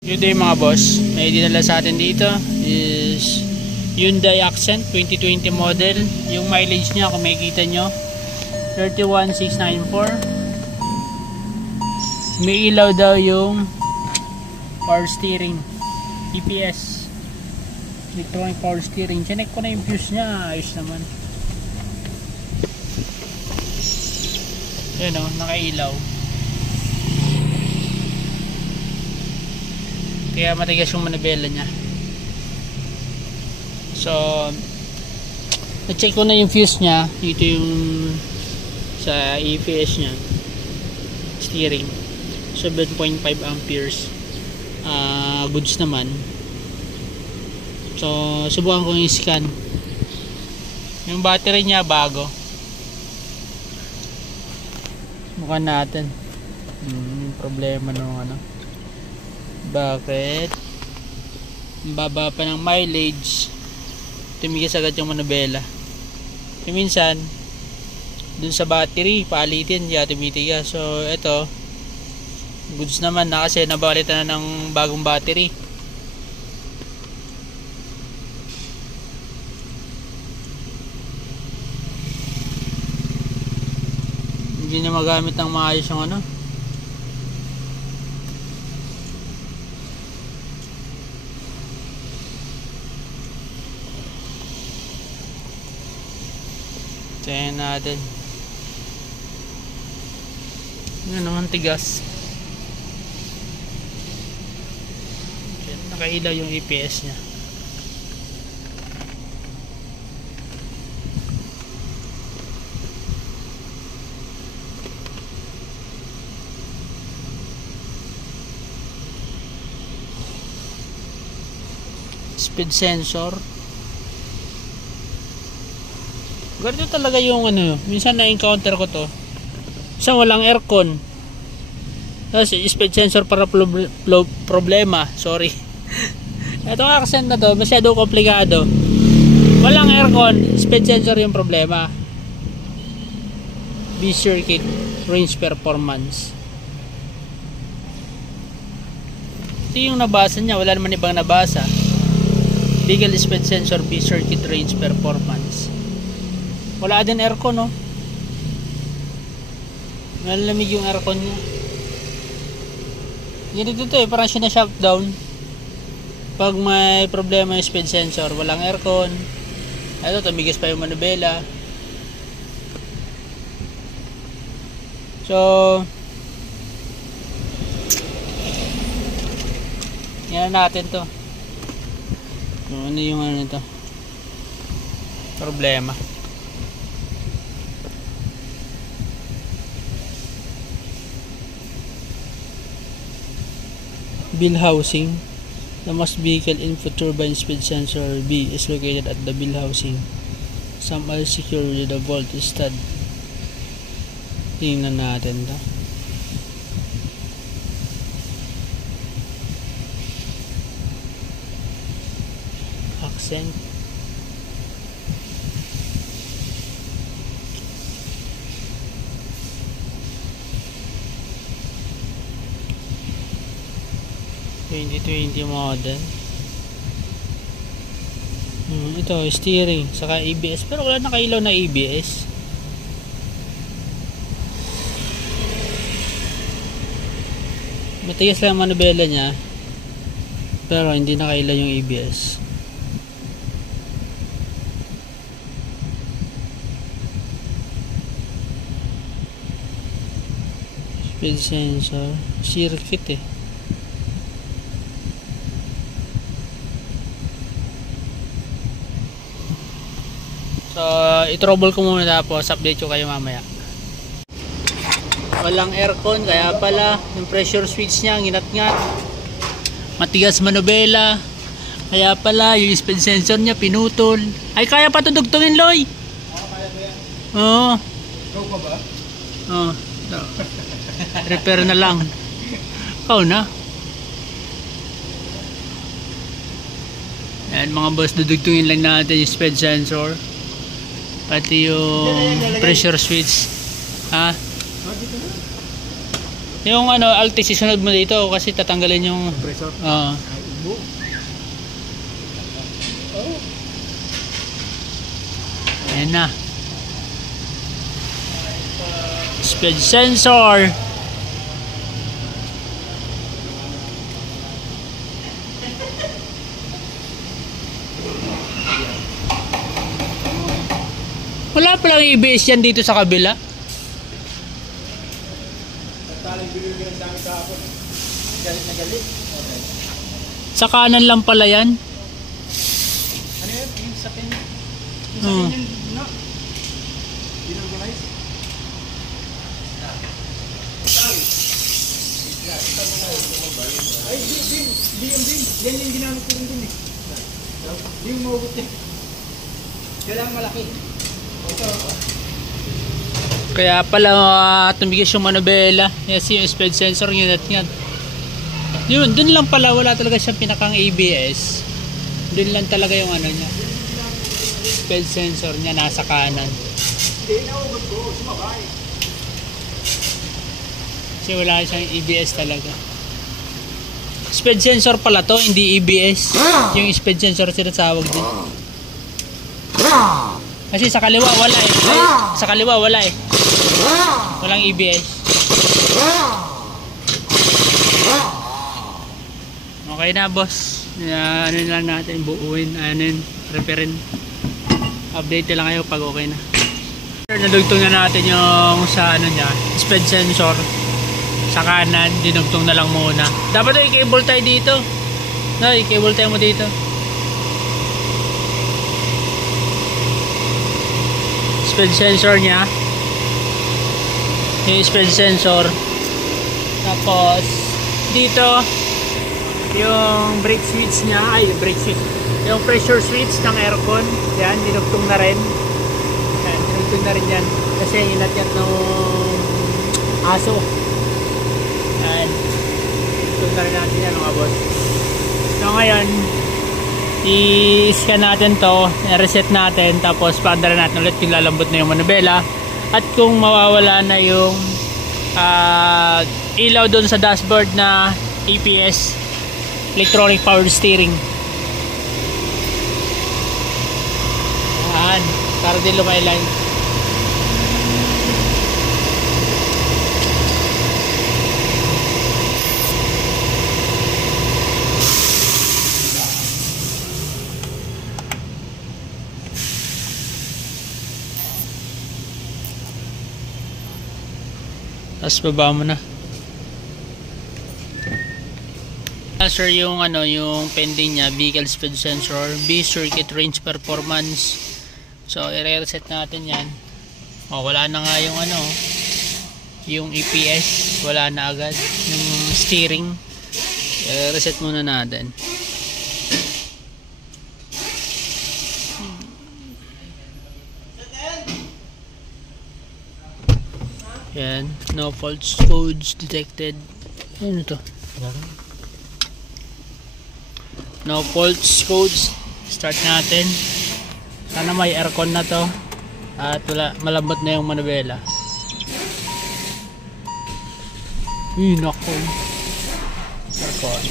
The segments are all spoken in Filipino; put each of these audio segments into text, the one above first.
Good day mga boss, may dinala sa atin dito is Hyundai Accent 2020 model. Yung mileage niya kung makikita nyo 31,694. May ilaw daw yung power steering, EPS, electronic power steering. Chinek ko na yung fuse niya, ayos naman. Yan o, nakailaw. Kaya matigas yung manibela niya. So na-check ko na yung fuse niya. Ito yung sa EPS niya, steering 7.5 amperes. Goods naman. So subukan ko yung scan. Yung battery niya bago. Subukan natin. Problema nung ano, bakit baba pa ng mileage, tumigas agad yung manibela. Yung minsan dun sa battery palitin, tumitigas. So ito goods naman na kasi nabalitan na ng bagong battery. Hindi na magamit ng maayos yung ano. Tingnan natin. Yan naman, tigas. Okay, nakailaw yung EPS nya. Speed sensor. Ganito talaga yung ano, minsan na-encounter ko to. Isang walang aircon. Tapos speed sensor para problema. Sorry. Itong Accent na to, masyado komplikado. Walang aircon, speed sensor yung problema. B-circuit range performance. Ito yung nabasa niya, wala naman ibang nabasa. Legal speed sensor B-circuit range performance. Wala din aircon, no? Malamig yung aircon niya. Ganito to parang siya na shutdown pag may problema yung speed sensor. Walang aircon. Ito, tumigas pa yung manibela. So yan natin to. Ano yung ano to problema. Bill housing. The most vehicle input turbine speed sensor B is located at the bill housing. Some are secure with the volt stud. Tingnan natin to. Accent. Model. Ito steering saka ABS, pero wala nakailaw na ABS. Matigas lang ang manibela niya, pero hindi nakailaw yung ABS. Speed sensor circuit So, i-trouble ko muna tapos update ko kayo mamaya. Walang aircon, kaya pala yung pressure switch niya nginat-ngat. Matigas manibela, kaya pala yung speed sensor niya pinutol. Ay, kaya pa ito dugtungin, Loy? Kaya ba yan? Oo. Ikaw pa ba? Oo. Repair na lang. Ikaw na. Yan mga boss, dudugtungin lang natin yung speed sensor. Pati yung pressure switch. Ha? Yung ano, Altis, isunod mo dito kasi tatanggalin yung Compressor. ah. Ay, ubo. Oh. Ayan na. Speed sensor. Wala palang ABS yan dito sa kabila. Galit na galit. Sa kanan lang pala yan. Ano yun? Yung sa pin. Yung sa Hmm. pin yun, no? Dinorganize? Ay, di yung. Yan yung ginamit ko rin dun eh. Di yung mahugot eh. Kailangan malaki. Ito. Kaya pala tumigis yung manubela. Yes, yung speed sensor yun at yan. Yun, dun lang pala wala talaga siyang pinakang ABS. Dun lang talaga yung ano niya. Speed sensor niya nasa kanan. Hindi, nahugot ko. Sumabay. Kasi wala siyang ABS talaga. Speed sensor pala to, hindi ABS. Yung speed sensor sinasawag din. Kasi sa kaliwa wala eh. Ay, sa kaliwa wala eh. Walang ABS. Okay na boss. Ano lang natin buuin, referin. Update lang kayo pag okay na. Nadugtong na natin yung sa ano niya, speed sensor sa kanan, dinugtong na lang muna. Dapat i-cable tayo dito. No, i-cable tayo mo dito. Speed sensor niya. Yung speed sensor. Tapos dito yung brake switch niya, yung pressure switch ng aircon, yan, dinugtong na rin. Yan, dinugtong na rin yan. Kasi inat-yat ng aso. Yan. Dinugtong na rin natin yan mga boss. So ngayon, i-scan natin to, i-reset natin, tapos paandar natin ulit kung lalambot na yung manubela. At kung mawawala na yung ilaw doon sa dashboard na EPS, electronic power steering. Yan, para din lumailan. Tapos baba mo na. Sir, yung ano, yung pending niya, vehicle speed sensor, B circuit range performance. So i-reset natin yan. Oh, wala na nga yung ano, yung EPS, wala na agad yung steering. I-reset muna natin. Yan, no faults codes detected. Ano to? No faults codes. Start natin. Sana may aircon na to. At wala, malambot na yung manubela. Nako. Aircon.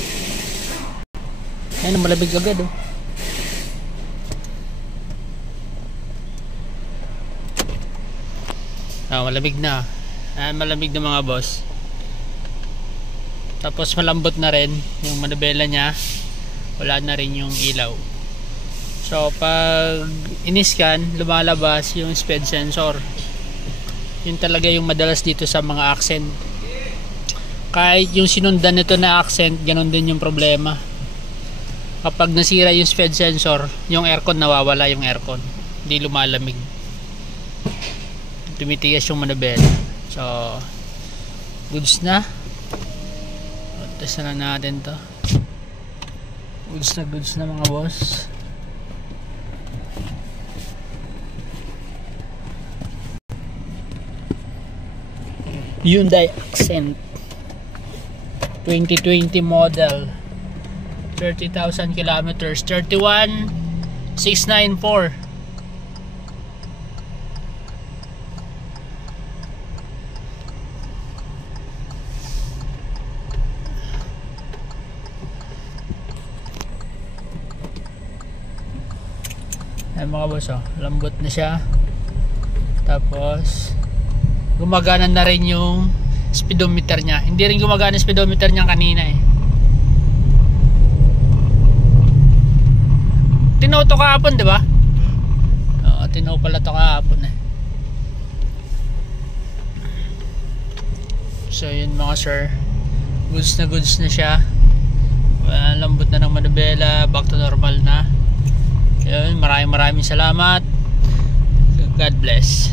Ayun, malamig agad oh. Malamig na. Malamig na mga boss. Tapos malambot na rin yung manubela niya. Wala na rin yung ilaw. So pag in-scan, lumalabas yung speed sensor. Yun talaga yung madalas dito sa mga accent. Kahit yung sinundan nito na accent, ganun din yung problema. Kapag nasira yung speed sensor, yung aircon nawawala yung aircon. Hindi lumalamig. Tumitigas yung manubela. So goods na. Test na natin to. Goods na mga boss. Hyundai Accent 2020 model, 30,000 kilometers, 31,694. Ay mga boss, oh, lambot na siya. Tapos gumagana na rin yung speedometer niya. Hindi rin gumagana yung speedometer niya kanina eh. Tinaw to kahapon, di ba? Oo, tinaw pala to kahapon eh. So yun mga sir, goods na siya. Lambot na ng manubela, back to normal na. Yun, maraming salamat. God bless.